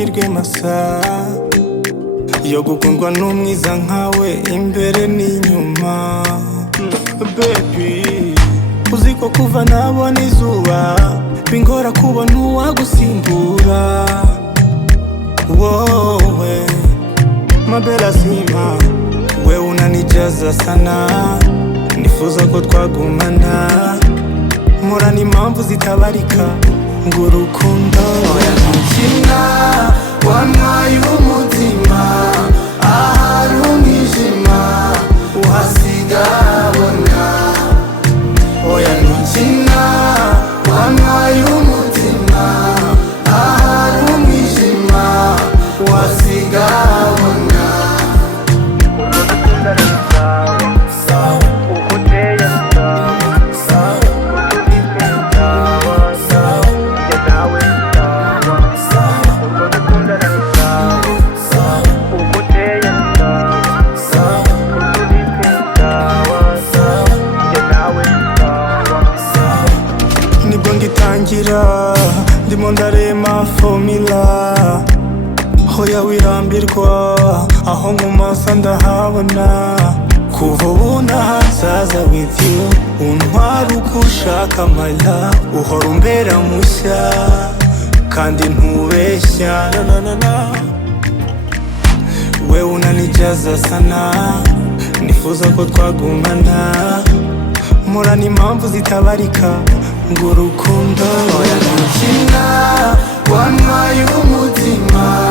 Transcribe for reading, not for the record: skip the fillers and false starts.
amahirwe masa yo gukundwa n'umwiza nkawe imbere n'inyuma. Baby, uziko kuva nabona izuba bingora kubona uwagusimbura. Wowe mabela sima, we unanijaza sana, nifuza ko twagumana, murana impamvu zitabarika ngo urukundo oya ntukina wantwaye umutima, ahari umwijima uhasiga abona. Oya ntukina wantwaye umutima, ahari umwijima uhasiga abona. Nibwo ngitangira ndimo ndarema formula, hoya wirambirwa aho nkumasa ndahabona. Kuva ubu nahazaza with you, untwara uko ushaka my love, uhora umbera mushya kandi ntubeshya. We unanijaza sana, nifuza ko twagumana, murana impamvu zitabarika ngo urukundo oya ntukina wantwaye umutima.